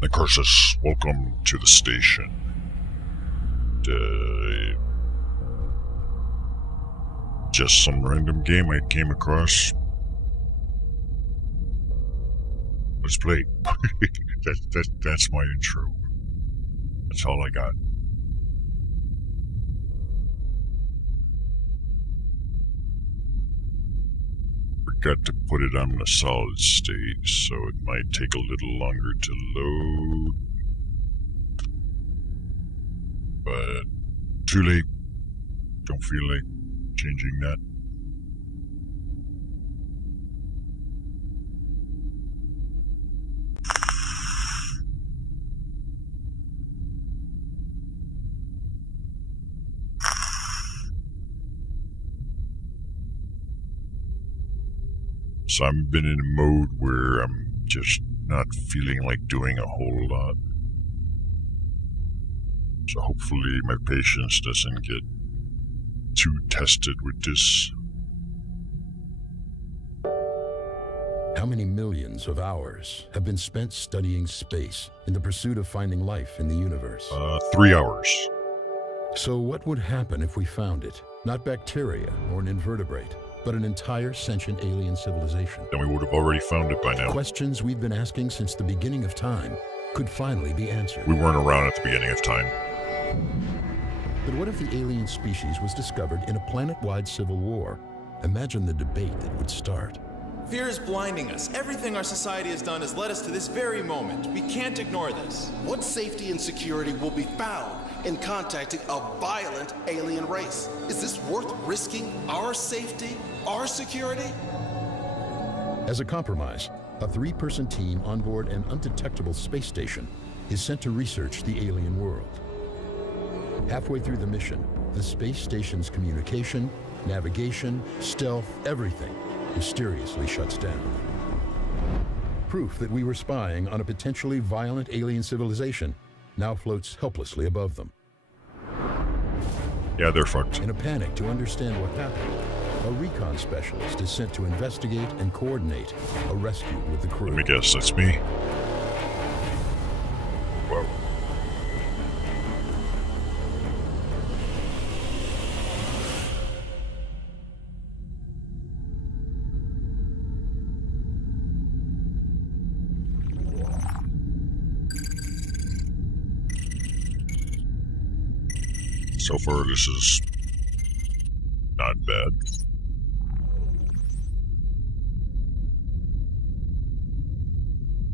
Necroxix, welcome to the station. Just some random game I came across. Let's play. That's my intro. That's all I got. Forgot to put it on a solid state, so it might take a little longer to load. But too late. Don't feel like changing that. So I've been in a mode where I'm just not feeling like doing a whole lot. So hopefully my patience doesn't get too tested with this. How many millions of hours have been spent studying space in the pursuit of finding life in the universe? 3 hours. So what would happen if we found it? Not bacteria or an invertebrate, but an entire sentient alien civilization. Then we would have already found it by now. Questions we've been asking since the beginning of time could finally be answered. We weren't around at the beginning of time. But what if the alien species was discovered in a planet-wide civil war? Imagine the debate that would start. Fear is blinding us. Everything our society has done has led us to this very moment. We can't ignore this. What safety and security will be found in contacting a violent alien race? Is this worth risking our safety, our security? As a compromise, a 3-person team on board an undetectable space station is sent to research the alien world. Halfway through the mission, the space station's communication, navigation, stealth, everything mysteriously shuts down. Proof that we were spying on a potentially violent alien civilization now floats helplessly above them. Yeah, they're fucked. In a panic to understand what happened, a recon specialist is sent to investigate and coordinate a rescue with the crew. Let me guess, that's me. Whoa. So far, this is not bad.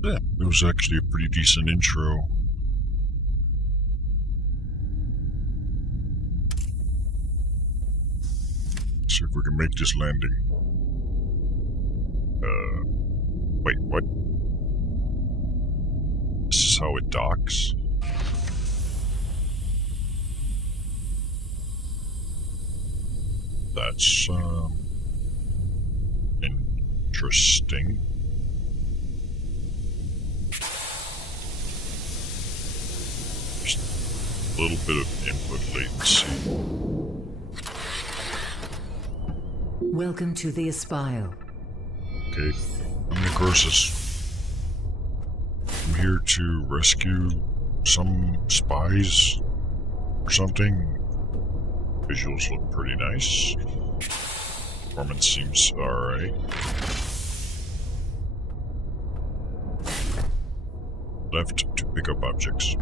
Yeah, it was actually a pretty decent intro. See if we can make this landing. Wait, what? This is how it docks? That's, interesting. Just a little bit of input latency. Welcome to the Aspile. Okay, I'm Necroxix. I'm here to rescue some spies or something. Visuals look pretty nice. Performance seems alright. Left to pick up objects.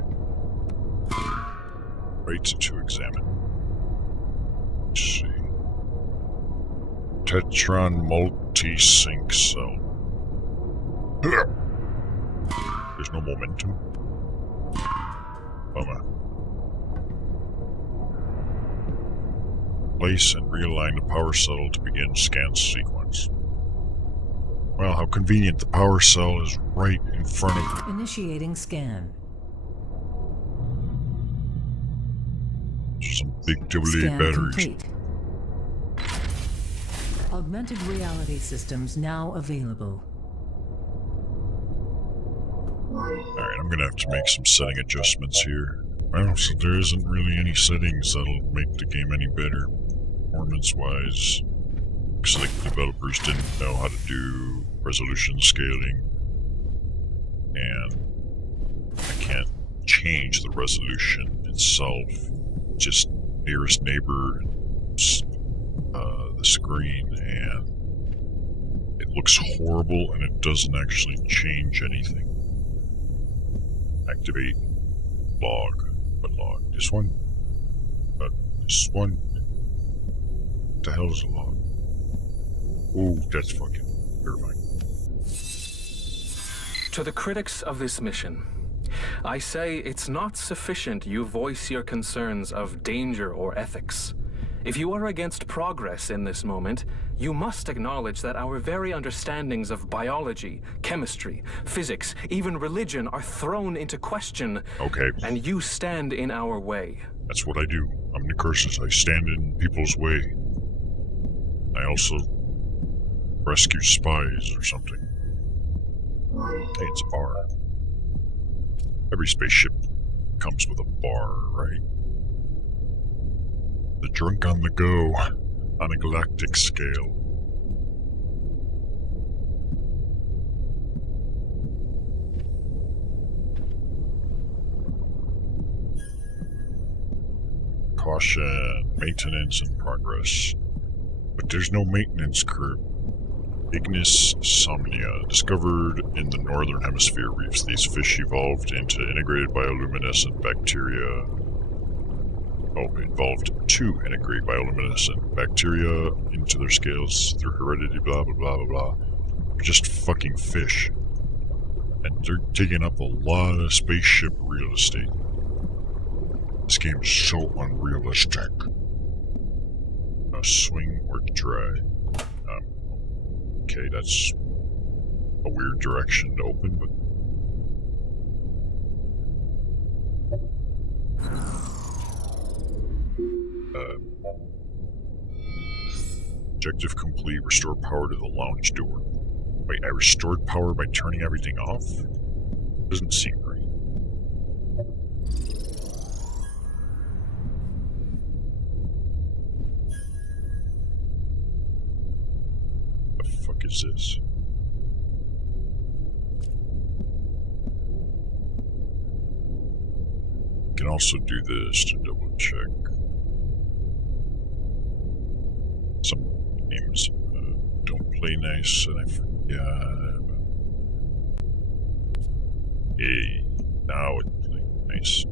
Right to examine. Let's see. Tetron multi-sync cell. There's no momentum. Bummer. Place and realign the power cell to begin scan sequence. Well, how convenient. The power cell is right in front of me. Initiating scan. Some big AA Scan batteries. complete. Augmented reality systems now available. Alright, I'm gonna have to make some setting adjustments here. Well, so there isn't really any settings that'll make the game any better. Performance-wise. Looks like the developers didn't know how to do resolution scaling. And change the resolution itself. Just nearest neighbor, the screen, and it looks horrible and it doesn't actually change anything. Activate log. What log? This one? This one? What the hell is a log? Oh, that's fucking terrifying. To the critics of this mission, I say it's not sufficient you voice your concerns of danger or ethics. If you are against progress in this moment, you must acknowledge that our very understandings of biology, chemistry, physics, even religion are thrown into question. Okay. And you stand in our way. That's what I do. I'm Necroxix. I stand in people's way. I also rescue spies or something. Hey, it's a bar. Every spaceship comes with a bar, right? The drunk on the go on a galactic scale. Caution, maintenance in progress. But there's no maintenance crew. Ignis somnia, discovered in the northern hemisphere reefs. These fish evolved into integrated bioluminescent bacteria. Evolved to integrate bioluminescent bacteria into their scales through heredity, blah, blah, blah, blah, blah. They're just fucking fish. And they're taking up a lot of spaceship real estate. This game is so unrealistic. Swing or dry. Okay, that's a weird direction to open, but... Objective complete. Restore power to the lounge door. Wait, I restored power by turning everything off? Doesn't seem right. The fuck is this? You can also do this to double check. Some names don't play nice, and I forgot. Hey, now it plays nice.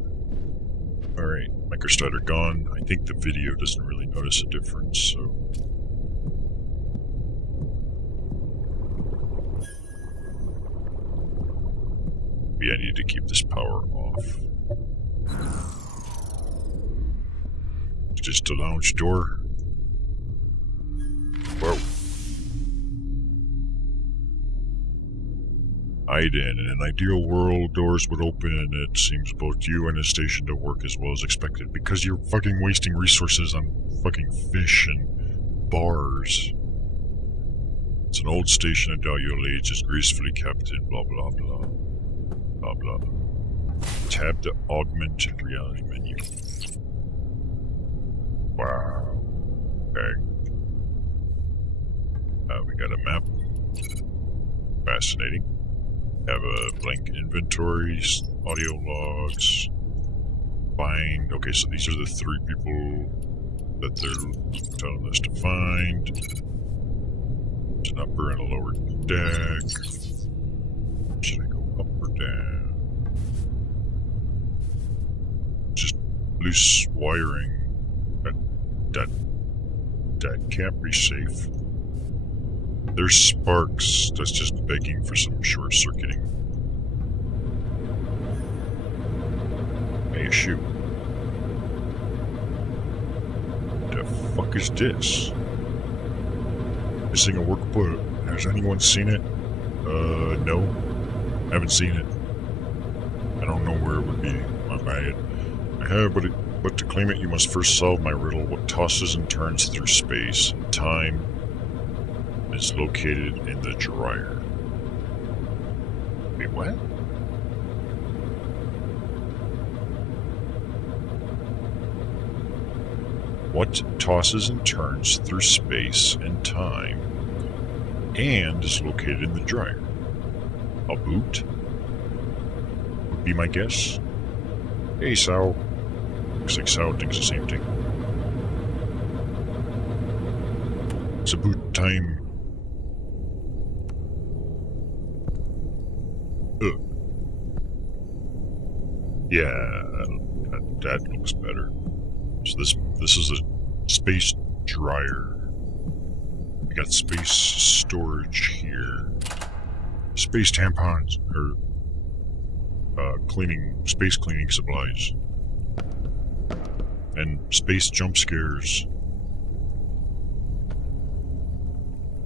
Alright, microstarter gone. I think the video doesn't really notice a difference, so... maybe I need to keep this power off. Just a lounge door. Whoa. Hide in. In an ideal world, doors would open and it seems both you and the station to work as well as expected because you're fucking wasting resources on fucking fish and bars. It's an old station in Dalio Age is gracefully kept in blah blah blah. Blah blah. Tab the augmented reality menu. Wow. Okay. We got a map. Fascinating. Have a blank inventory, audio logs. Find. Okay, so these are the 3 people that they're telling us to find. There's an upper and a lower deck. Should I go up or down? Just loose wiring. That can't be safe. There's sparks. That's just begging for some short circuiting. Hey, shoot. The fuck is this? Missing a workbook. Has anyone seen it? No. I haven't seen it. I don't know where it would be. My bad. I have, but to claim it, you must first solve my riddle. What tosses and turns through space and time is located in the dryer. Wait, what? What tosses and turns through space and time and is located in the dryer? A boot? Would be my guess. Hey, Sal. Looks like Sal thinks the same thing. It's about time. Yeah, that looks better. So this is a space dryer. We got space storage here. Space tampons, or space cleaning supplies. And space jump scares.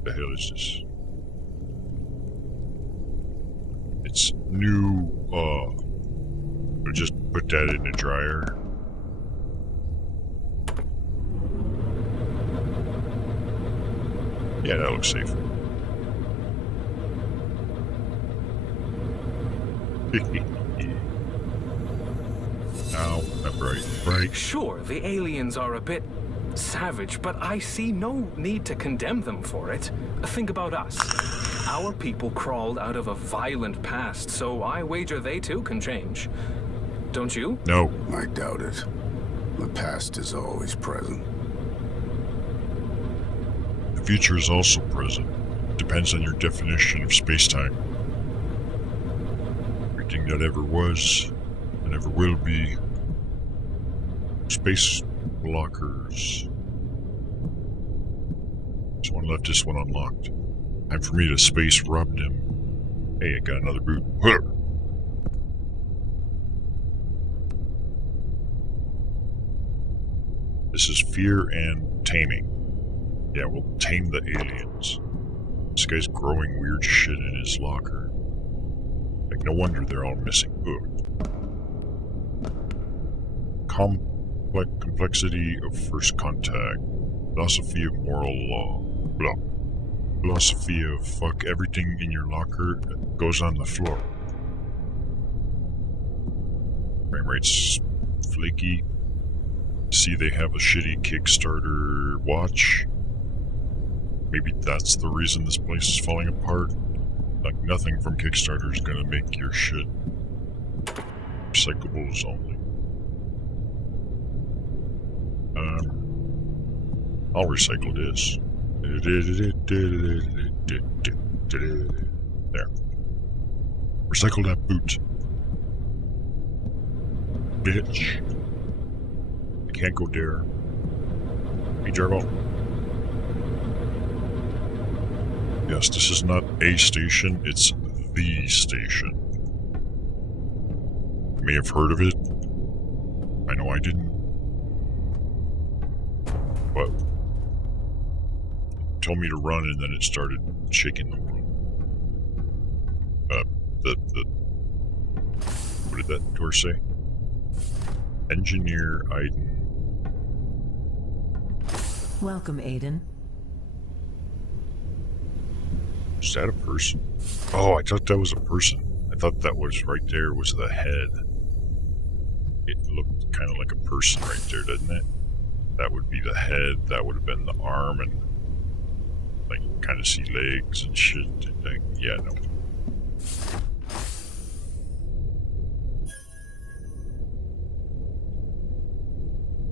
The hell is this? It's new, we'll just put that in the dryer. Yeah, that looks safe. Ow, that bright. Sure, the aliens are a bit savage, but I see no need to condemn them for it. Think about us. Our people crawled out of a violent past, so I wager they too can change. Don't you? No. I doubt it. The past is always present. The future is also present. Depends on your definition of space-time. Everything that ever was and ever will be. Space lockers. Someone left this one unlocked. Time for me to space rob them. Hey, I got another boot. Huh. This is fear and taming. Yeah, we'll tame the aliens. This guy's growing weird shit in his locker. Like, no wonder they're all missing. Complexity of first contact. Philosophy of moral law. Blah. Philosophy of fuck everything in your locker goes on the floor. Frame rate's flaky. See, they have a shitty Kickstarter watch. Maybe that's the reason this place is falling apart. Like, nothing from Kickstarter is gonna make your shit. Recyclables only. I'll recycle this. There. Recycle that boot. Bitch. I can't go there. Hey, Jarvo. Yes, this is not a station, it's the station. You may have heard of it. I know I didn't. But it told me to run and then it started shaking the world. What did that door say? Engineer Aiden. Welcome, Aiden. Is that a person? Oh, I thought that was a person. I thought that was right there was the head. It looked kind of like a person right there, didn't it? That would be the head, that would have been the arm, and like kind of see legs and shit. Like, yeah, no.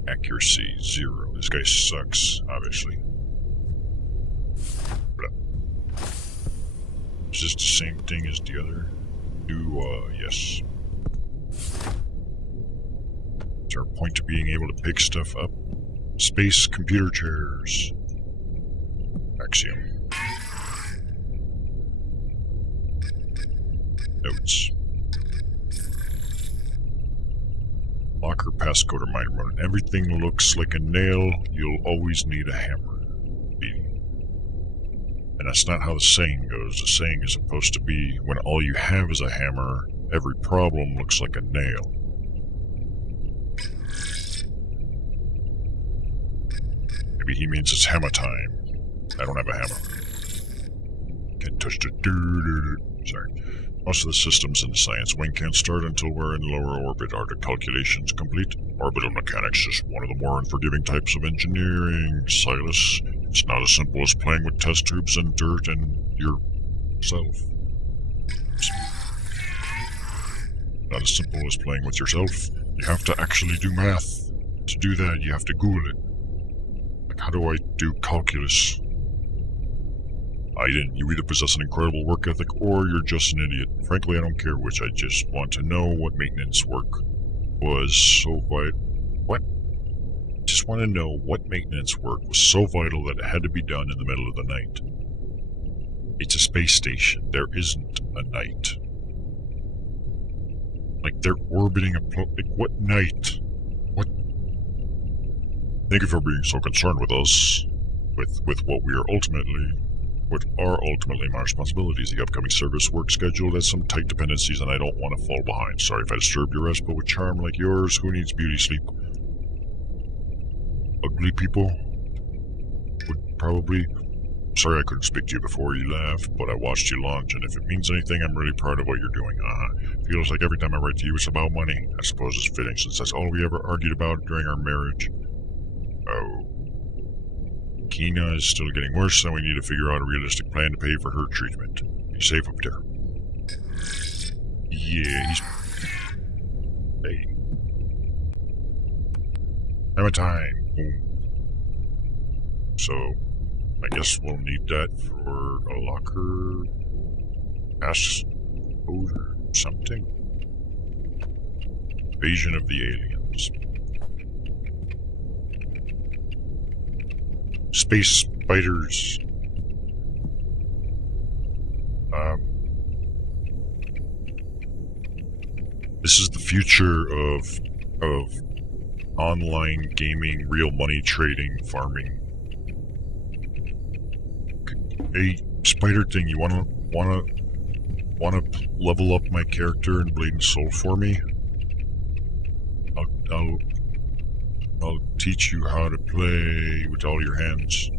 Accuracy 0. This guy sucks, obviously. Is this the same thing as the other? Yes. Is there a point to being able to pick stuff up? Space computer chairs. Axiom. Notes. Locker, passcode, reminder. When everything looks like a nail, you'll always need a hammer. And that's not how the saying goes. The saying is supposed to be, when all you have is a hammer, every problem looks like a nail. Maybe he means it's hammer time. I don't have a hammer. Can't touch the Sorry. Most of the systems in the science wing can't start until we're in lower orbit. Are the calculations complete? Orbital mechanics is one of the more unforgiving types of engineering, Silas. It's not as simple as playing with test tubes and dirt and yourself. Not as simple as playing with yourself. You have to actually do math. To do that, you have to Google it. Like, how do I do calculus? I didn't. You either possess an incredible work ethic or you're just an idiot. Frankly, I don't care which. I just want to know what maintenance work was so vital. What? I just want to know what maintenance work was so vital that it had to be done in the middle of the night. It's a space station. There isn't a night. Like, they're orbiting a like, what night? What? Thank you for being so concerned with us. With what we are ultimately... What are ultimately my responsibilities. The upcoming service work schedule has some tight dependencies and I don't want to fall behind. Sorry if I disturbed your rest, but with charm like yours, who needs beauty sleep? Ugly people would probably... Sorry I couldn't speak to you before you left, but I watched you launch, and if it means anything, I'm really proud of what you're doing. Feels like every time I write to you, it's about money. I suppose it's fitting, since that's all we ever argued about during our marriage. Oh. Kina is still getting worse, and we need to figure out a realistic plan to pay for her treatment. Be safe up there. Yeah, he's... Hey. Hammer time. Boom. So... I guess we'll need that for a locker passcode or something. Invasion of the aliens. Space spiders. This is the future of online gaming, real money trading, farming. Hey, spider thing, you wanna level up my character in Blade and Soul for me? I'll teach you how to play with all your hands.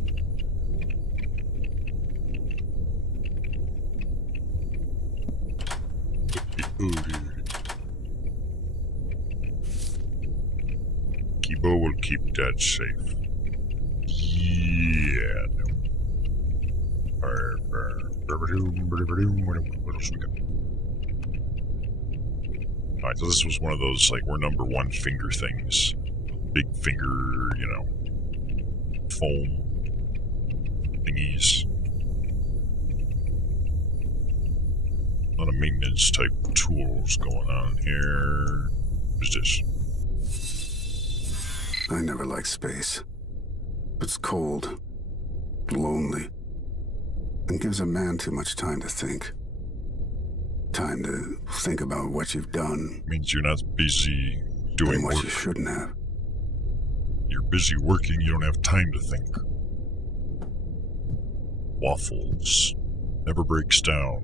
Kibo will keep that safe. Yeah. What else we got? Alright, so this was one of those, like, we're number one finger things. Big finger, you know, foam thingies. A lot of maintenance type tools going on here. What is this? I never liked space. It's cold, lonely, and gives a man too much time to think. Time to think about what you've done. Means you're not busy doing and what work. you shouldn't have. You're busy working, you don't have time to think. Waffles. Never breaks down.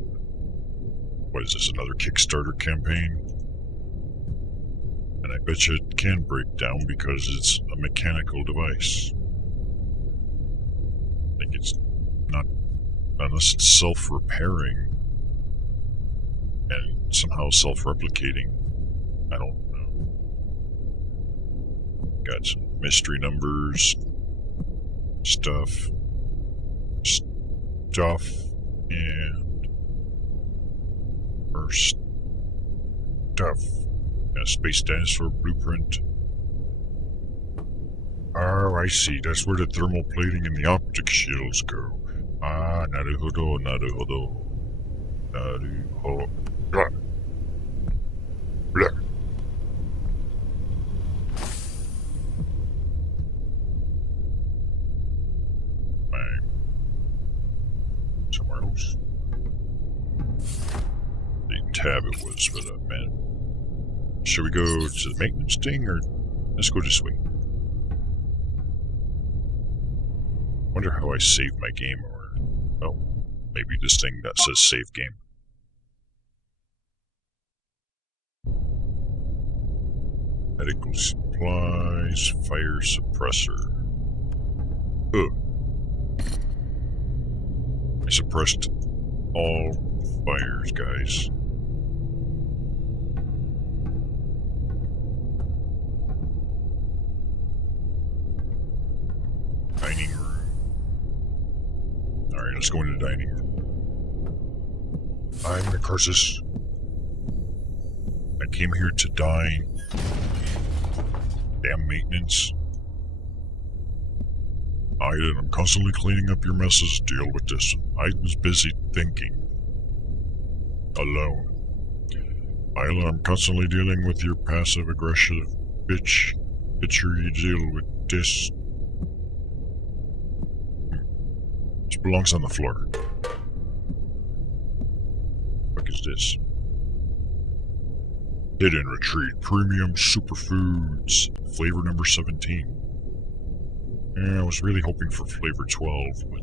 What is this, another Kickstarter campaign? And I bet you it can break down because it's a mechanical device. I think it's not, unless it's self-repairing and somehow self-replicating. I don't know. Got some mystery numbers, stuff, and more stuff. A space dinosaur blueprint. Oh, I see. That's where the thermal plating and the optic shields go. Ah, naruhodo, naruhodo. Naruhodo. Blah. Blah. Somewhere else. The tab it was for the man. Should we go to the maintenance thing, or let's go this way? Wonder how I save my game, or oh, maybe this thing that says save game. Medical supplies, fire suppressor. Ugh. I suppressed all fires, guys. Dining room. Alright, let's go into the dining room. I'm Necroxix. I came here to dine. Damn maintenance. I'm constantly cleaning up your messes. Deal with this. I was busy thinking. Alone. Isla, I'm constantly dealing with your passive-aggressive bitch. Bitcher, you deal with this. This belongs on the floor. What is this? Hidden Retreat Premium Superfoods. Flavor number 17. Yeah, I was really hoping for flavor 12, but...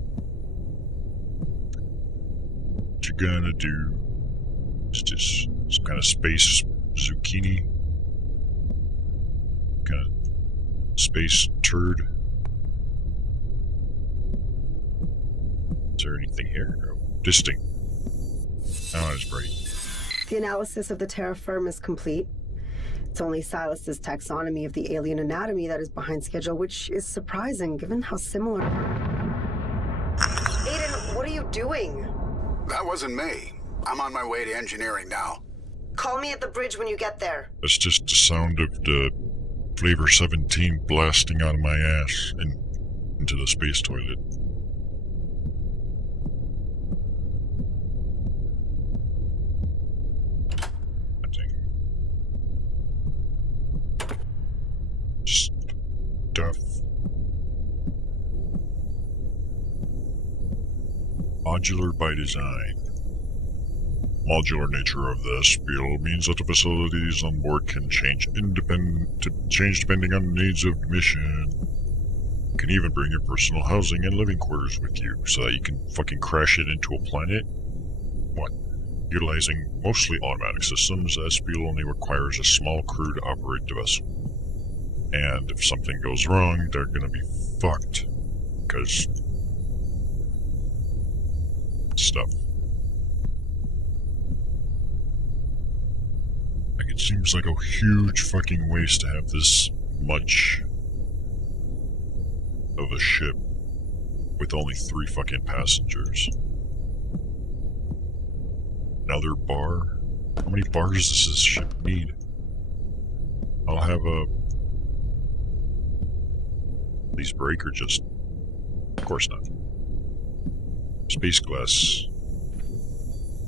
What you gonna do? Is this some kind of space zucchini? Kind of space turd? Is there anything here? Oh, distinct. Oh, that's bright. The analysis of the terra firma is complete. It's only Silas's taxonomy of the alien anatomy that is behind schedule, which is surprising given how similar... Aiden, what are you doing? That wasn't me. I'm on my way to engineering now. Call me at the bridge when you get there. That's just the sound of the flavor 17 blasting out of my ass and into the space toilet. Stuff. Modular by design. Modular nature of the spiel means that the facilities on board can change depending on the needs of the mission. You can even bring your personal housing and living quarters with you, so that you can fucking crash it into a planet. What? Utilizing mostly automatic systems, that spiel only requires a small crew to operate the vessel. And if something goes wrong, they're gonna be fucked. Because... stuff. Like, it seems like a huge fucking waste to have this much of a ship with only 3 fucking passengers. Another bar? How many bars does this ship need? I'll have a... These break or just... Of course not. Space glass.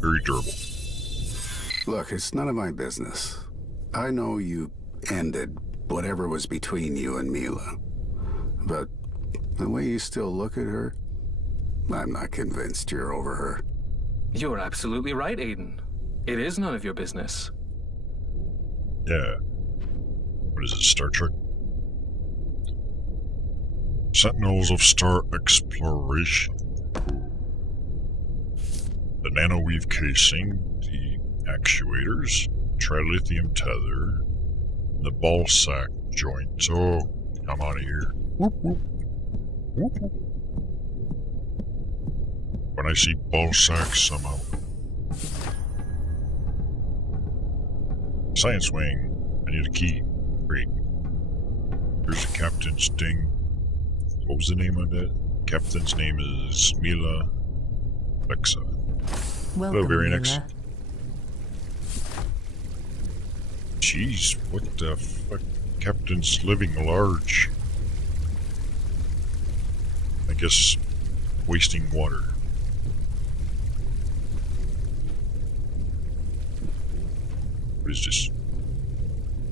Very durable. Look, it's none of my business. I know you ended whatever was between you and Mila. But the way you still look at her, I'm not convinced you're over her. You're absolutely right, Aiden. It is none of your business. Yeah. What is it, Star Trek? Sentinels of Star Exploration. The nanoweave casing, the actuators, trilithium tether, the ball sack joint. Oh, I'm out of here. Whoop, whoop. Whoop, whoop. When I see ball sacks, I'm out. Science wing. I need a key. Great. Here's the captain's ding. What was the name of that? Captain's name is Mila Lexa. Welcome, Hello, very Mila. next. Jeez, what the fuck? Captain's living large. I guess wasting water. What is this?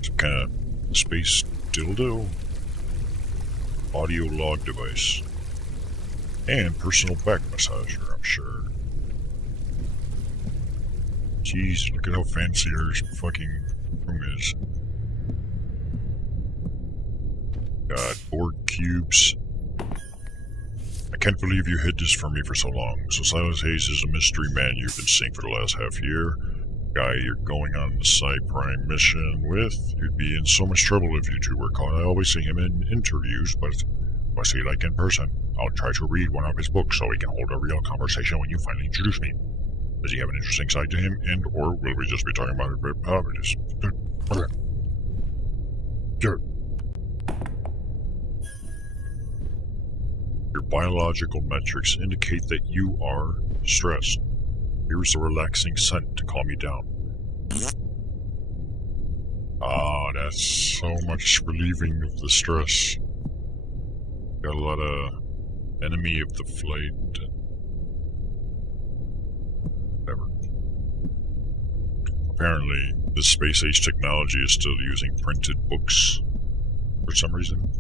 Some kind of space dildo? Audio log device. And personal back massager, I'm sure. Jeez, look at how fancy her fucking room is. God, board cubes. I can't believe you hid this from me for so long. So Silas Hayes is a mystery man you've been seeing for the last half year. Guy you're going on the Psi Prime mission with. You'd be in so much trouble if you two were caught. I always see him in interviews, but if I see like in person, I'll try to read one of his books so we can hold a real conversation when you finally introduce me. Does he have an interesting side to him, and or will we just be talking about it? Sure. Your biological metrics indicate that you are stressed. Here's a relaxing scent to calm you down. Ah, that's so much relieving of the stress. Got a lot of enemy of the flight. Whatever. Apparently, this space-age technology is still using printed books for some reason.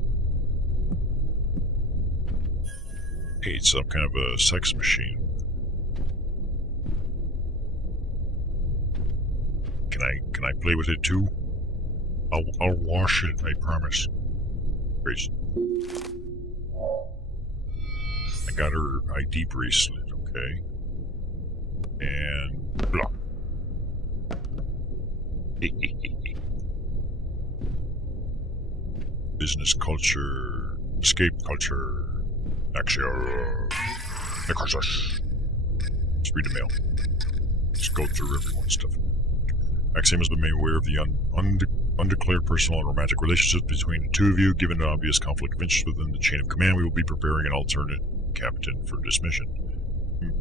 Hey, it's some kind of a sex machine. Can I play with it too? I'll wash it, I promise. Grace. I got her ID bracelet, okay? And blah. Business culture, escape culture, Axio, Necroxix. Let's read the mail. Let's go through everyone's stuff. Axiom has been made aware of the undeclared personal and romantic relationships between the two of you. Given an obvious conflict of interest within the chain of command, we will be preparing an alternate captain for this mission.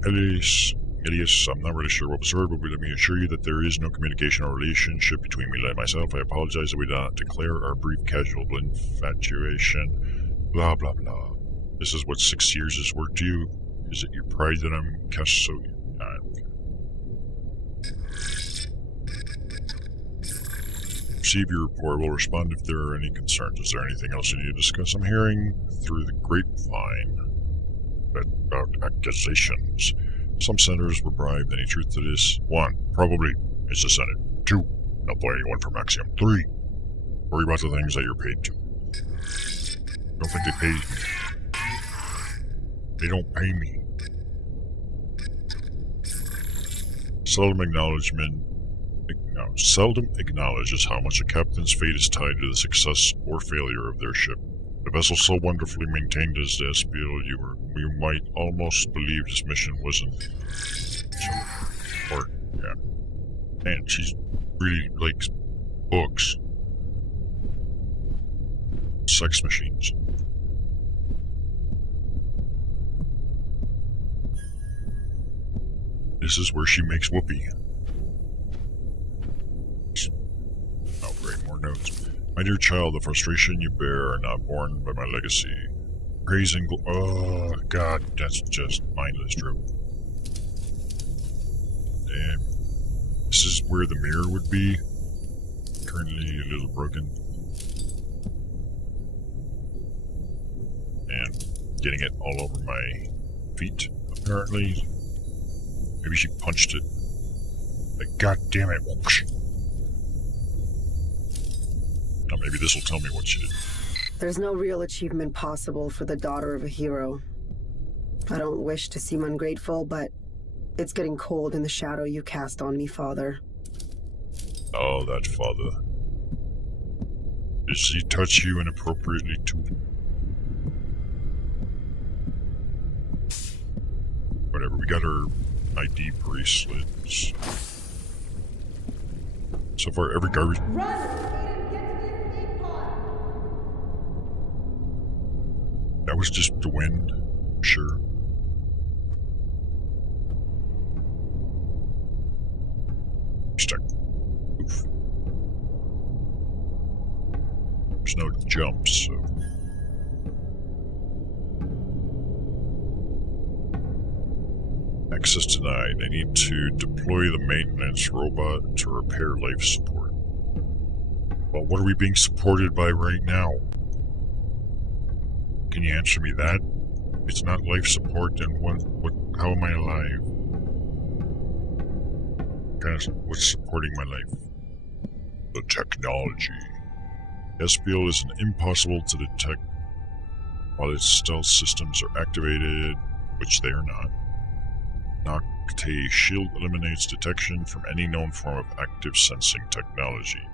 Elias, I'm not really sure what was heard, but let me assure you that there is no communication or relationship between me and myself. I apologize that we did not declare our brief casual infatuation. Blah, blah, blah. This is what 6 years is worth to you? Is it your pride that I'm cast so... Receive your report. We'll respond if there are any concerns. Is there anything else you need to discuss? I'm hearing through the grapevine about accusations. Some senators were bribed. Any truth to this? 1. Probably it's the Senate. 2. Not by anyone from Axiom. 3. Worry about the things that you're paid to. Don't think they pay me. They don't pay me. Seldom acknowledges how much a captain's fate is tied to the success or failure of their ship. A vessel so wonderfully maintained as the Espial, you might almost believe this mission wasn't so important. Yeah. Man, she really likes books. Sex machines. This is where she makes whoopee. Oh, great, more notes. My dear child, the frustration you bear are not borne by my legacy. Praise and oh, God, that's just mindless drivel. Damn. This is where the mirror would be. Currently a little broken. And getting it all over my feet, apparently. Maybe she punched it. Like, God damn it. Now maybe this will tell me what she did. There's no real achievement possible for the daughter of a hero. I don't wish to seem ungrateful, but it's getting cold in the shadow you cast on me, Father. Oh, that father. Did she touch you inappropriately too? Whatever, we got her ID bracelets. So far, every garbage... That was just the wind, sure. Stuck. Oof. There's no jumps, so... Access denied. I need to deploy the maintenance robot to repair life support. Well, what are we being supported by right now? Can you answer me that? It's not life support, then how am I alive? What's supporting my life? The technology. Espial is impossible to detect while its stealth systems are activated, which they are not. Nocte shield eliminates detection from any known form of active sensing technology.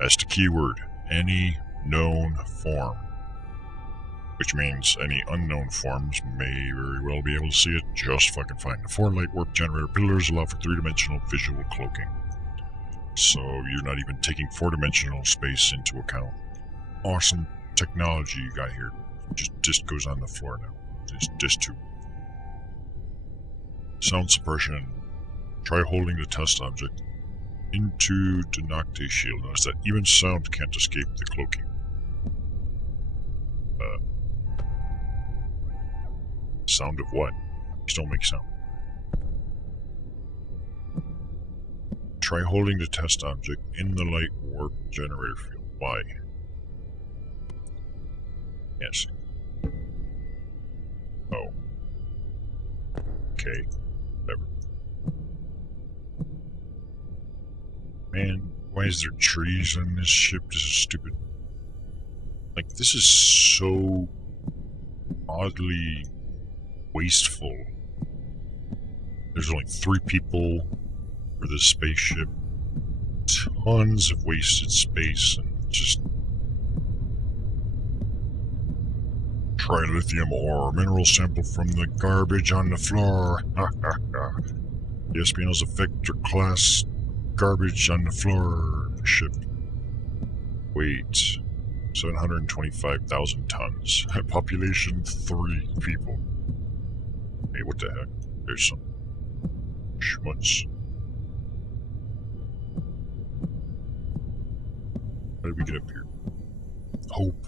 As to keyword, any known form. Which means any unknown forms may very well be able to see it just fucking fine. The 4 light warp generator pillars allow for 3-dimensional visual cloaking. So you're not even taking 4-dimensional space into account. Awesome technology you got here. Just goes on the floor now. Just 2. Sound suppression. Try holding the test object. Into Denocte shield. Notice that even sound can't escape the cloaking. Sound of what? Please don't make sound. Try holding the test object in the light warp generator field. Why? Can't see. Oh. Okay. Whatever. Man, why is there trees on this ship? This is stupid. Like, this is so oddly wasteful. There's only 3 people for this spaceship. Tons of wasted space and just try lithium ore, mineral sample from the garbage on the floor. The Espionage Vector class garbage on the floor ship. Weight 725,000 tons. Population 3 people. Hey, what the heck? There's some schmutz. How did we get up here? Hope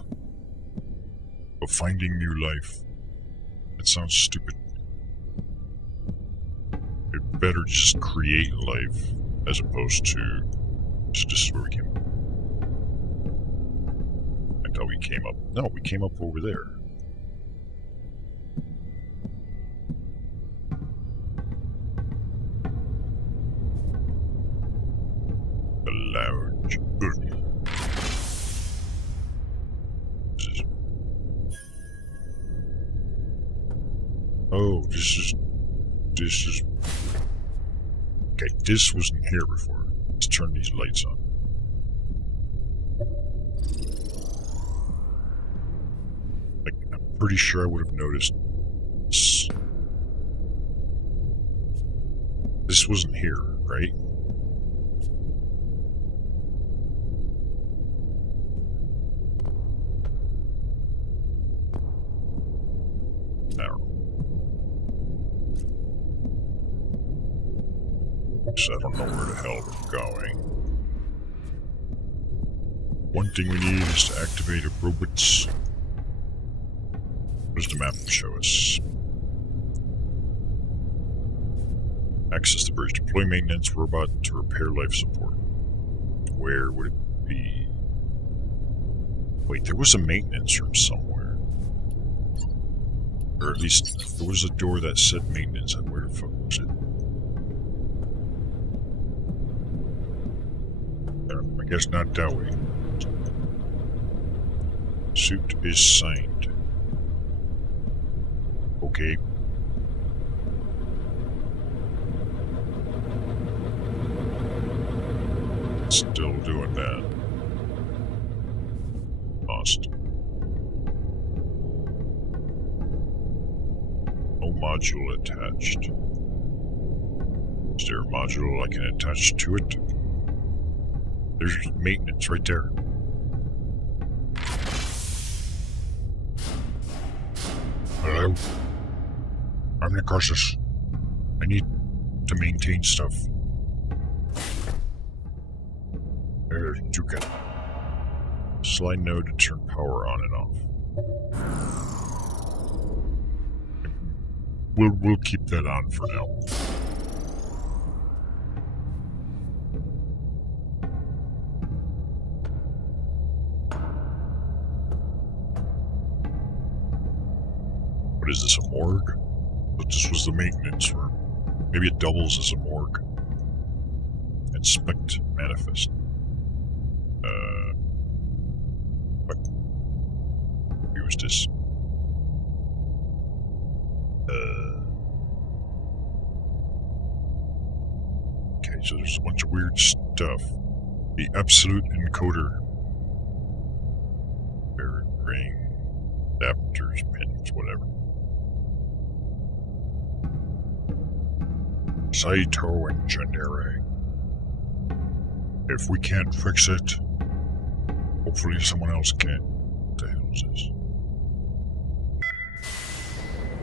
of finding new life. That sounds stupid. It better just create life as opposed to. So this is where we came up. I thought we came up. No, we came up over there. The lounge. Oh, this is... Okay, this wasn't here before. Let's turn these lights on. Like, I'm pretty sure I would have noticed this. This wasn't here, right? I don't know. So I don't know where the hell we're going. One thing we need is to activate a robots. What does the map show us? Access the bridge. Deploy maintenance robot to repair life support. Where would it be? Wait, there was a maintenance room somewhere. Or at least, there was a door that said maintenance. Where the fuck was it? I guess not that way. Suit is signed. Okay. Still doing that. Lost. No module attached. Is there a module I can attach to it? There's maintenance right there. Hello? I'm Necroxix. I need to maintain stuff. There, you can. Slide node to turn power on and off. We'll keep that on for now. What is this, a morgue? But this was the maintenance room. Maybe it doubles as a morgue. Inspect manifest. What? Who is this? Okay, so there's a bunch of weird stuff. The absolute encoder. Bearing ring. Adapters, pins, whatever. Cyto engineering. If we can't fix it, hopefully someone else can. What the hell is this?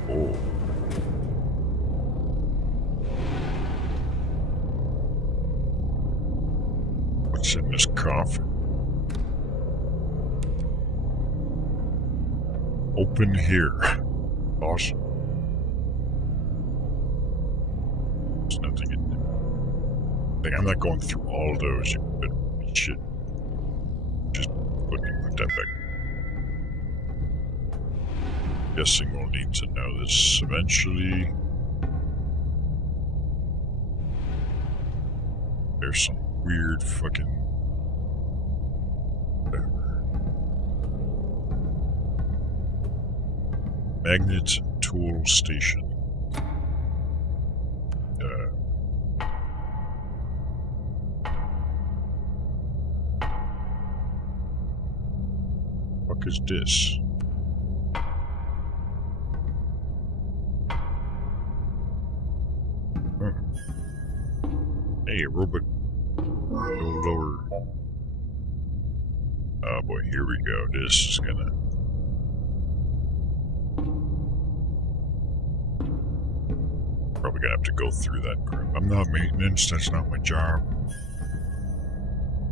Oh. What's in this coffin? Open here. Awesome. There's nothing in there. I'm not going through all those, you bit of shit. Just put that back. Guessing we'll need to know this eventually. There's some weird fucking... whatever. Magnet tool station. Fuck is this? Hey, robot. No lower. Oh boy, here we go. This is gonna... probably gonna have to go through that crap. I'm not maintenance, that's not my job.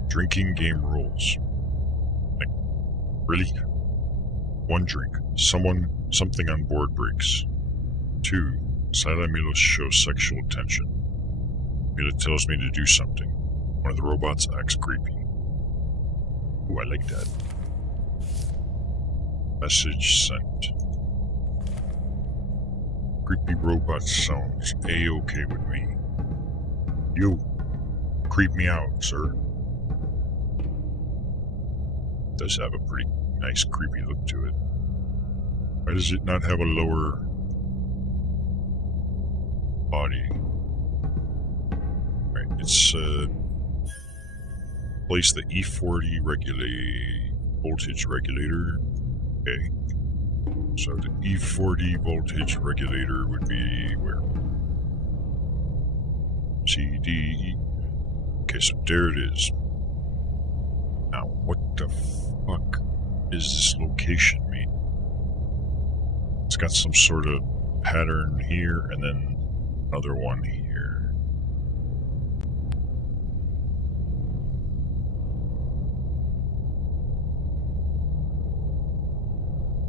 Drinking game rules. Like, really? 1 drink. Something on board breaks. 2. Silent Milo shows sexual tension. Milo tells me to do something. One of the robots acts creepy. Ooh, I like that. Message sent. Creepy robot sounds A-okay with me. You, creep me out, sir. Does have a pretty nice creepy look to it. Why does it not have a lower body? Right, it's place the E40 voltage regulator. Okay. So the E40 voltage regulator would be where? C, D, E. Okay, so there it is. Now, what the fuck is this location mean? It's got some sort of pattern here and then another one here.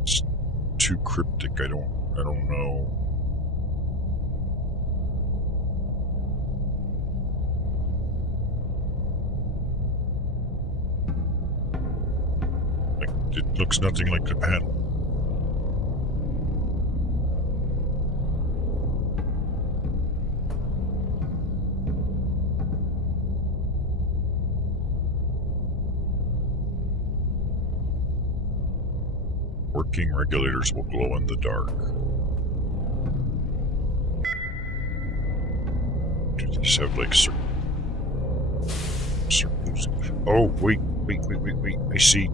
It's too cryptic. I don't know. Like, it looks nothing like the panel. Working regulators will glow in the dark. Do these have like circles? Oh, wait. I see.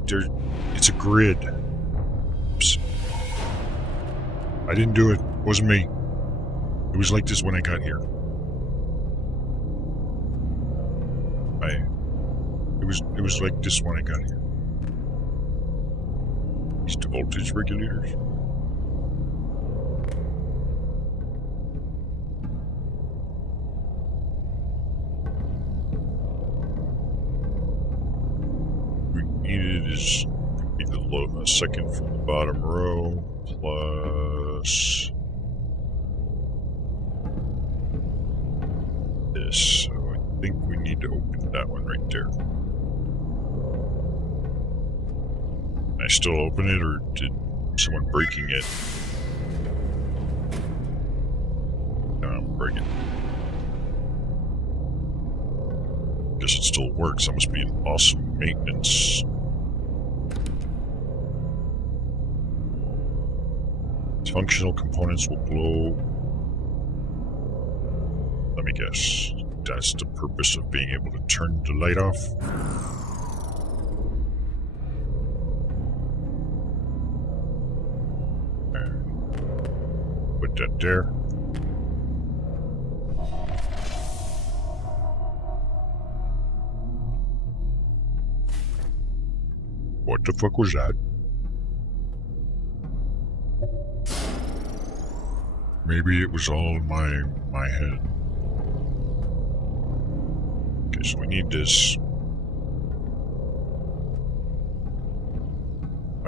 It's a grid. Oops. I didn't do it. It wasn't me. It was like this when I got here. It was like this when I got here. These two voltage regulators. We needed is the second from the bottom row plus this. So I think we need to open that one right there. Can I still open it, or did someone breaking it? No, I'm breaking. Guess it still works. That must be an awesome maintenance. Functional components will glow. Let me guess. That's the purpose of being able to turn the light off. Put that there. What the fuck was that? Maybe it was all in my head. Okay, so we need this.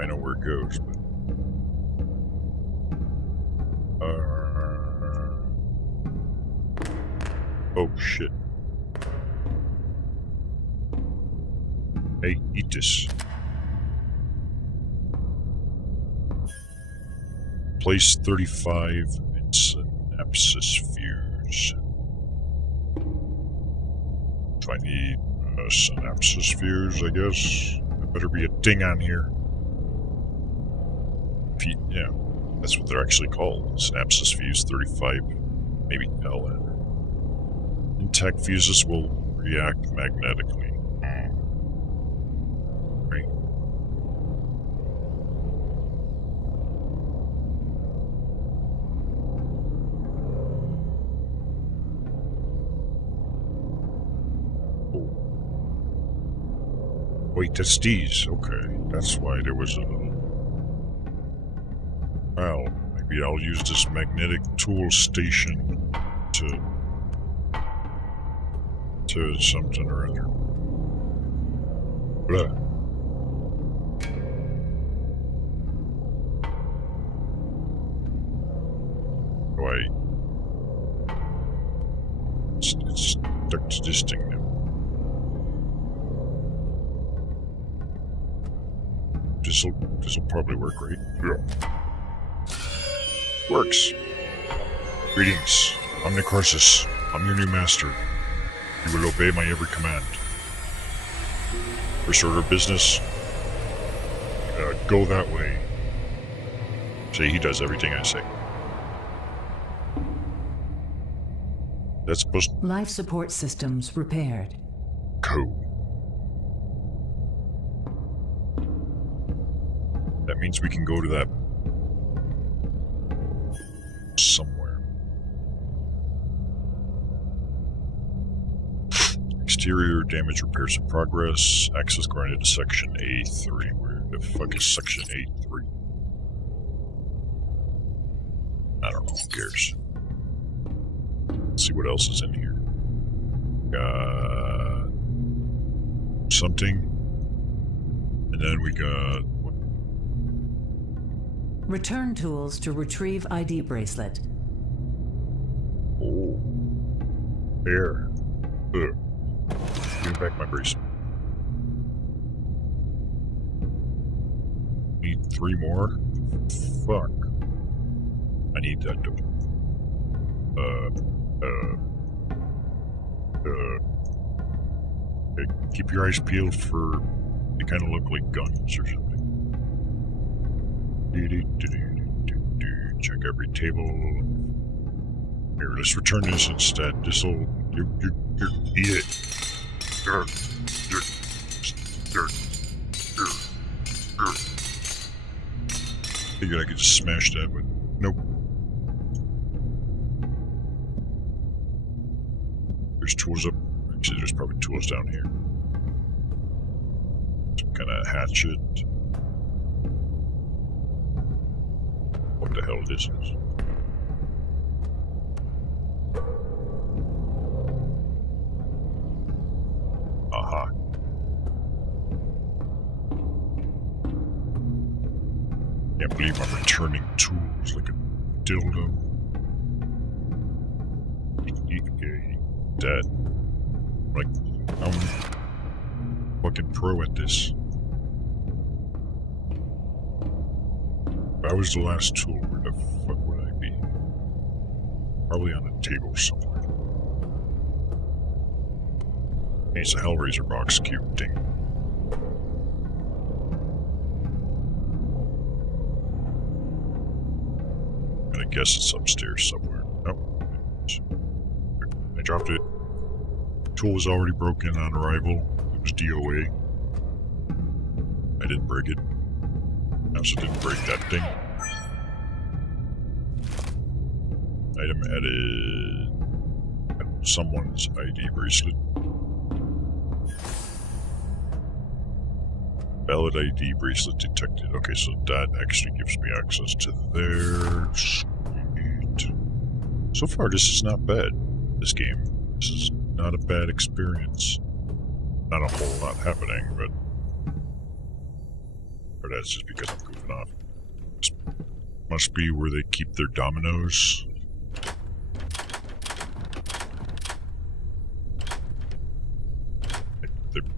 I know where it goes, but... Oh, shit. Hey, eat this. Place 35 in synapsis fuse. If I need a synapsis fuse, I guess. There better be a ding on here. Yeah, that's what they're actually called. Synapsis fuse 35, maybe LN. Intact fuses will react magnetically. Right. Oh. Wait, that's these. Okay, that's why there was a little... Well, maybe I'll use this magnetic tool station to something or other. Blah. Wait. It's stuck to this thing now. This'll probably work, right? Yeah. Works. Greetings. I'm Necroxix. I'm your new master. You will obey my every command. First order of business. Go that way. Say he does everything I say. That's supposed to... Life support systems repaired. Code. That means we can go to that... somewhere. Exterior damage repairs in progress. Access granted to Section A3. Where the fuck is Section A3? I don't know. Who cares? Let's see what else is in here. Got something. And then we got... what? Return tools to retrieve ID bracelet. Oh. There. Ugh. Give me back my bracelet. Need 3 more? Fuck. I need that though. Keep your eyes peeled for... they kind of look like guns or something. Check every table. Here, let's return this instead. This'll... you eat it. Figured I could just smash that, but nope. There's tools up. Actually, there's probably tools down here. Some kind of hatchet. What the hell this is? Aha. Can't believe I'm returning tools like a dildo. That. Like, I'm fucking pro at this. If I was the last tool, where the fuck would I be? Probably on a table somewhere. It's a Hellraiser box, cute thing. And I guess it's upstairs somewhere. Nope. I dropped it. Tool was already broken on arrival. It was DOA. I didn't break it. I also didn't break that thing. Item added. Someone's ID bracelet. Valid ID bracelet detected. Okay, so that actually gives me access to there. Sweet. So far, this is not bad. This game. This is not a bad experience. Not a whole lot happening, but Or that's just because I'm goofing off. This must be where they keep their dominoes.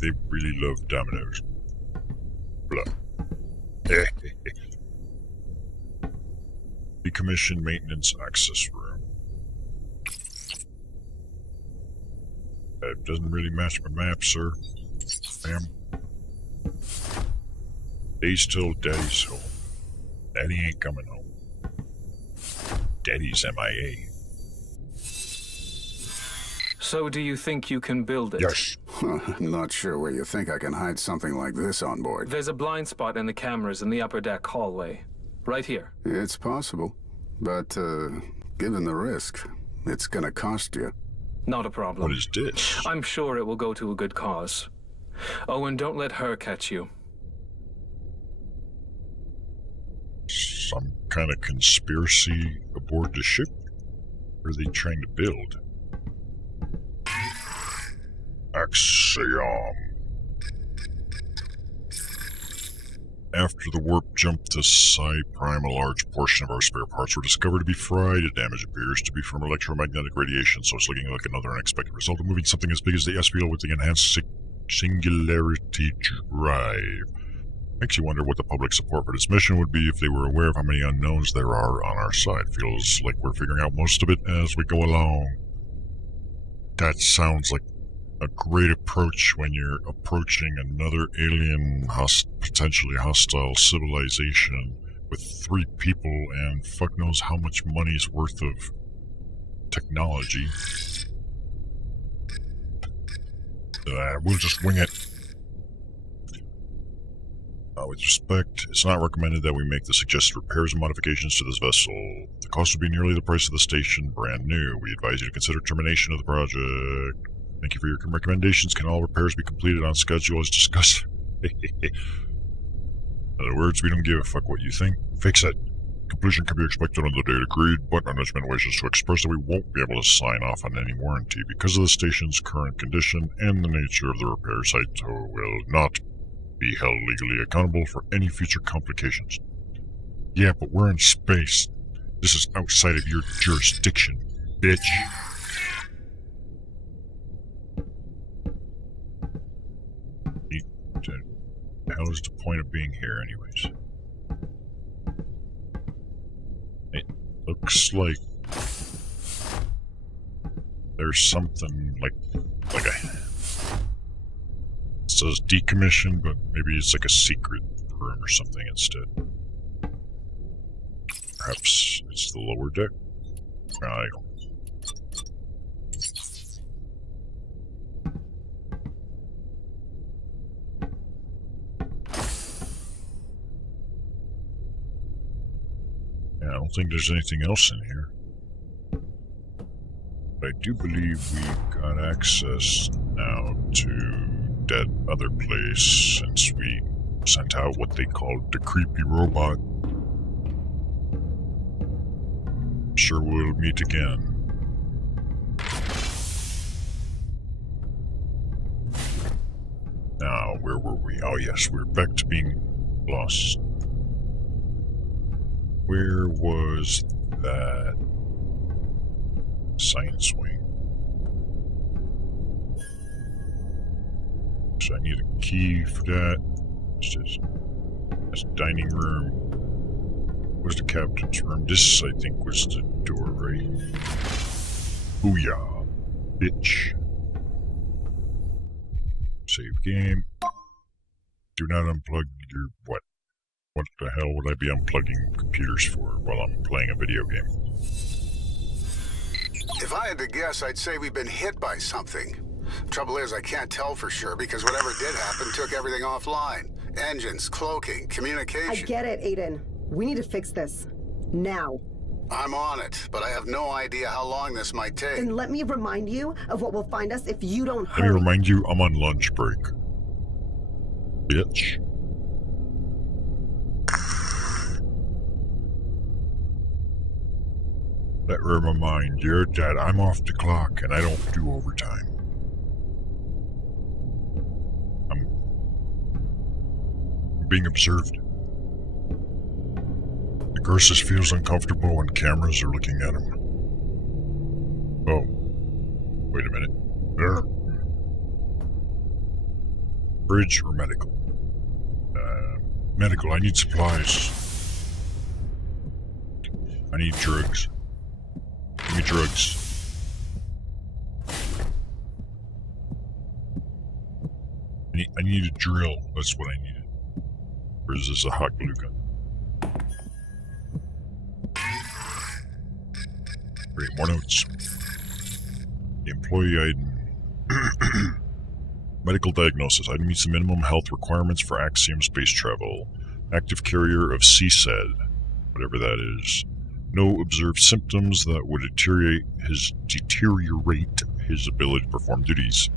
They really love dominoes. Blah. Decommissioned maintenance access room. That doesn't really match my map, sir. Ma'am. Days till Daddy's home. Daddy ain't coming home. Daddy's MIA. So do you think you can build it? Yes. I'm not sure where you think I can hide something like this on board. There's a blind spot in the cameras in the upper deck hallway. Right here. It's possible, but given the risk, it's gonna cost you. Not a problem. What is this? I'm sure it will go to a good cause. Oh, and don't let her catch you. Some kind of conspiracy aboard the ship? Or are they trying to build? Axiom. After the warp jump to Psi Prime, a large portion of our spare parts were discovered to be fried. The damage appears to be from electromagnetic radiation, so it's looking like another unexpected result of moving something as big as the SVL with the enhanced singularity drive. Makes you wonder what the public support for this mission would be if they were aware of how many unknowns there are on our side. Feels like we're figuring out most of it as we go along. That sounds like a great approach when you're approaching another alien, potentially hostile civilization with 3 people and fuck knows how much money's worth of technology. We'll just wing it. With respect, it's not recommended that we make the suggested repairs and modifications to this vessel. The cost would be nearly the price of the station, brand new. We advise you to consider termination of the project. Thank you for your recommendations. Can all repairs be completed on schedule as discussed? In other words, we don't give a fuck what you think. Fix it. Completion can be expected on the date agreed, but management wishes to express that we won't be able to sign off on any warranty because of the station's current condition and the nature of the repair site, so will not be held legally accountable for any future complications. Yeah, but we're in space. This is outside of your jurisdiction, bitch. The hell is the point of being here, anyways? It looks like there's something like a. It says decommissioned, but maybe it's like a secret room or something instead. Perhaps it's the lower deck? I don't. Yeah, I don't think there's anything else in here. But I do believe we got access now to that other place since we sent out what they called the creepy robot. Sure we'll meet again. Now, where were we? Oh yes, we're back to being lost. Where was that science wing? So I need a key for that. It's just that's dining room. Where's the captain's room? This, I think, was the door, right? Booyah, bitch. Save game. Do not unplug your what? What the hell would I be unplugging computers for while I'm playing a video game? If I had to guess, I'd say we've been hit by something. Trouble is, I can't tell for sure because whatever did happen took everything offline. Engines, cloaking, communication. I get it, Aiden. We need to fix this. Now. I'm on it, but I have no idea how long this might take. Then let me remind you of what will find us if you don't Let me hurry. remind you, I'm on lunch break. Bitch. Let me remind you that I'm off the clock and I don't do overtime. I'm being observed. Ursus feels uncomfortable when cameras are looking at him. Oh. Wait a minute. Bridge or medical? Medical, I need supplies. I need drugs. Give me drugs. I need a drill. That's what I needed. Or is this a hot glue gun? Great, more notes. The employee item. Medical diagnosis. Item meets the minimum health requirements for Axiom space travel. Active carrier of CSAD. Whatever that is. No observed symptoms that would deteriorate his ability to perform duties.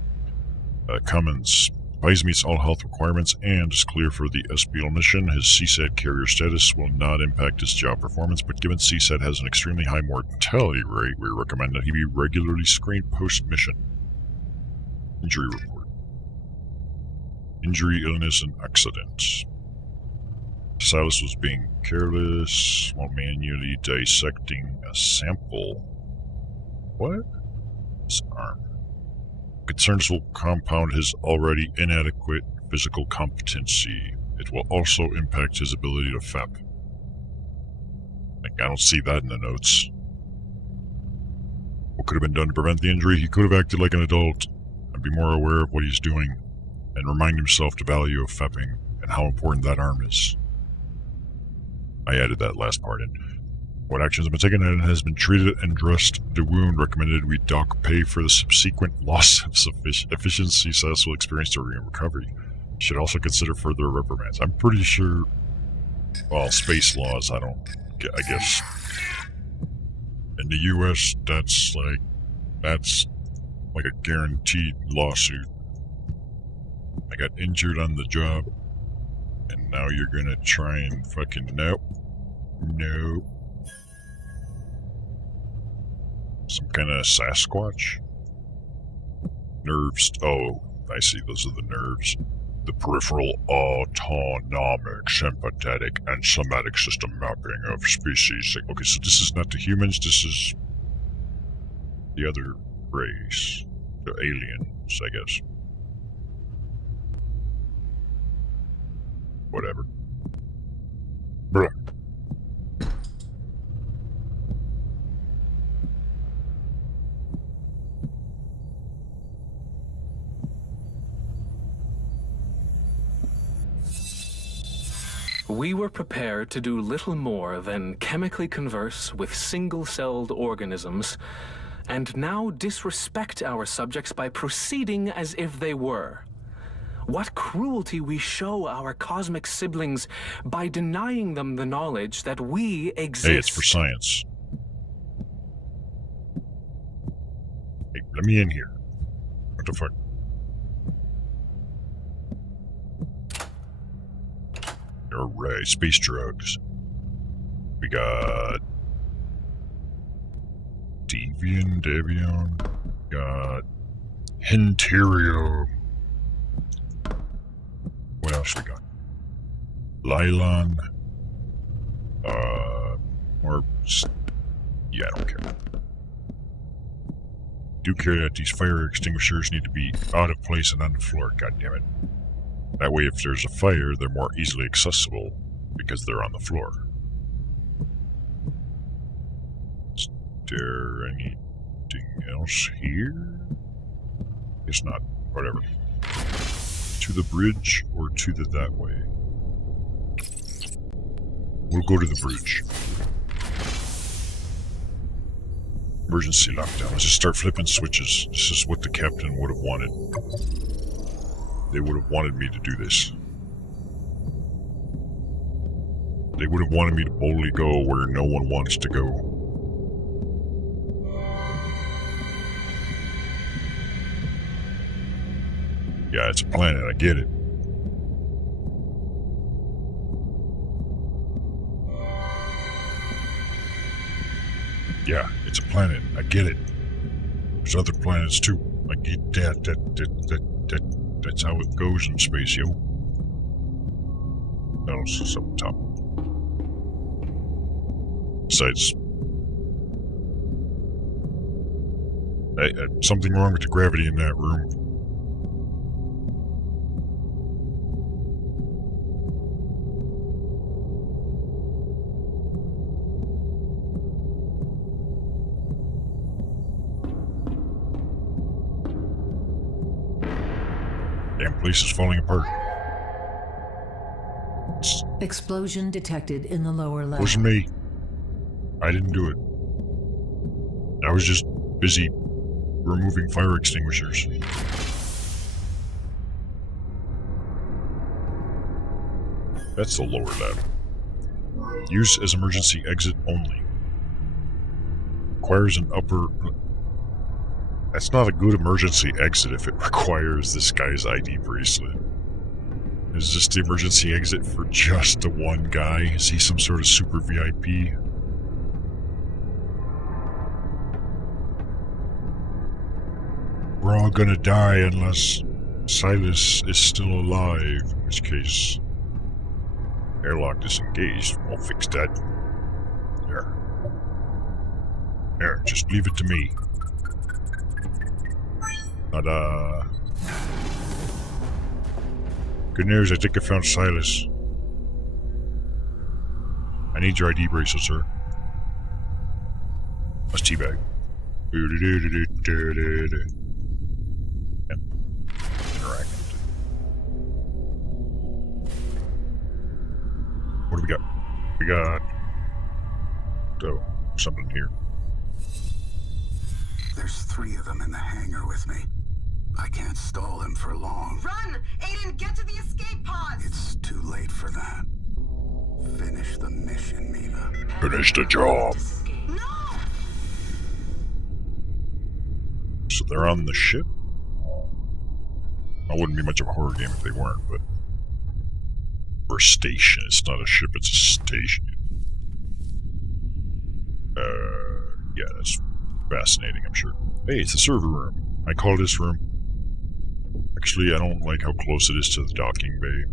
Comments. Pies meets all health requirements and is clear for the SBL mission. His CSAD carrier status will not impact his job performance, but given CSAD has an extremely high mortality rate, we recommend that he be regularly screened post-mission. Injury report. Injury, illness, and accident. Silas was being careless while manually dissecting a sample. What? His arm. Concerns will compound his already inadequate physical competency. It will also impact his ability to FEP. I don't see that in the notes. What could have been done to prevent the injury? He could have acted like an adult and be more aware of what he's doing and remind himself the value of FEPing and how important that arm is. I added that last part in. What actions have been taken and has been treated and dressed the wound. Recommended we dock pay for the subsequent loss of efficiency Silas will experience during recovery. Should also consider further reprimands. I'm pretty sure, well, space laws, I guess. In the US, that's like a guaranteed lawsuit. I got injured on the job, and now you're gonna try and fucking, nope. Some kind of Sasquatch? Nerves. Oh, I see. Those are the nerves. The peripheral autonomic, sympathetic, and somatic system mapping of species. Okay, so this is not the humans. This is the other race. The aliens, I guess. Whatever. Bruh. We were prepared to do little more than chemically converse with single-celled organisms, and now disrespect our subjects by proceeding as if they were. What cruelty we show our cosmic siblings by denying them the knowledge that we exist. Hey, it's for science. Hey, let me in here. What the fuck? Alright, space drugs. We got Davion, got Henterio. What else we got? Lylon. Or yeah, I don't care. Do care that these fire extinguishers need to be out of place and on the floor, goddammit. That way, if there's a fire, they're more easily accessible because they're on the floor. Is there anything else here? It's not. Whatever. To the bridge or to the that way? We'll go to the bridge. Emergency lockdown. Let's just start flipping switches. This is what the captain would have wanted. They would have wanted me to do this. They would have wanted me to boldly go where no one wants to go. Yeah, it's a planet, I get it. Yeah, it's a planet, I get it. There's other planets too. I get that. That's how it goes in space, yo. What else is up top? Besides, something wrong with the gravity in that room. Damn place is falling apart. Explosion detected in the lower left. Wasn't me. I didn't do it. I was just busy removing fire extinguishers. That's the lower lab. Use as emergency exit only. Requires an upper... That's not a good emergency exit if it requires this guy's ID bracelet. Is this the emergency exit for just the one guy? Is he some sort of super VIP? We're all gonna die unless Silas is still alive, in which case airlock disengaged. We'll fix that. There, just leave it to me. Ta-da. Good news, I think I found Silas. I need your ID bracelet, sir. Let's teabag. Interact. What do we got? We got... Oh, something here. There's 3 of them in the hangar with me. I can't stall them for long. Run! Aiden, get to the escape pods! It's too late for that. Finish the mission, Mila. Finish the job. No! So they're on the ship? That wouldn't be much of a horror game if they weren't, but... We're a station. It's not a ship, it's a station. Yeah, that's fascinating, I'm sure. Hey, it's the server room. I call this room. Actually, I don't like how close it is to the docking bay.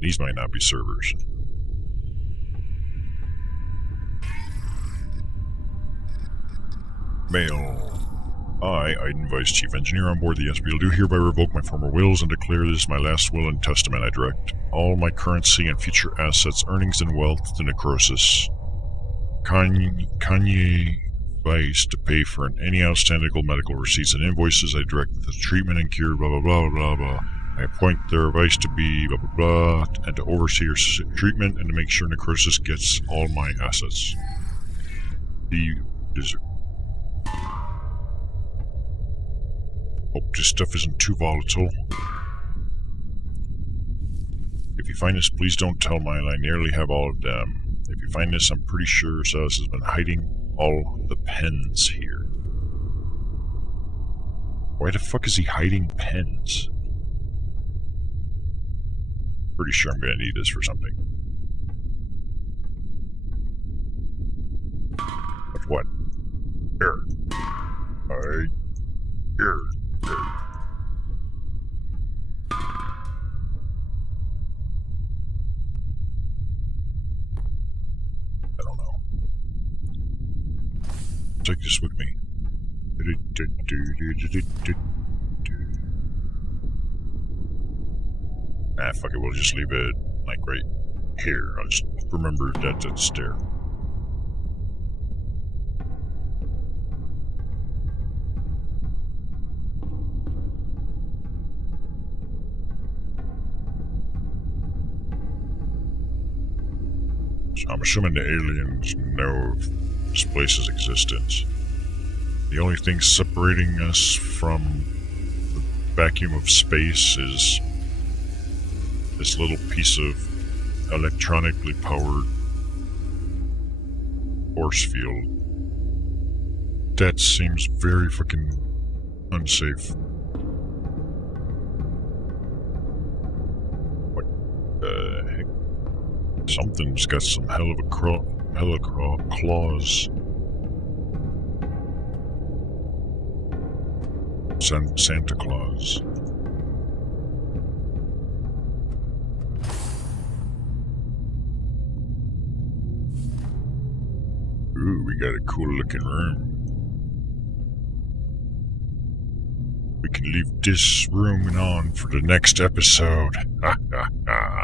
These might not be servers. Mail. I, Iden Vice Chief Engineer on board the SBL, do hereby revoke my former wills and declare this my last will and testament. I direct all my currency and future assets, earnings, and wealth to Necroxix. Kanye Vice to pay for any outstanding medical receipts and invoices. I direct the treatment and cure, blah, blah, blah, blah, blah. I appoint their vice to be, blah, blah, blah, and to oversee your treatment and to make sure Necroxix gets all my assets. The desert. Hope this stuff isn't too volatile. If you find this, please don't tell mine. I nearly have all of them. If you find this, I'm pretty sure Silas has been hiding all the pens here. Why the fuck is he hiding pens? Pretty sure I'm gonna need this for something. But what? Here. Here. I don't know. Take this with me. Nah, fuck it, we'll just leave it, like, right here. I'll just remember that it's there. So I'm assuming the aliens know of this place's existence. The only thing separating us from the vacuum of space is this little piece of electronically powered force field. That seems very fucking unsafe. What the heck? Something's got some hell of claws. Santa Claus. Ooh, we got a cool looking room. We can leave this room on for the next episode. Ha ha ha.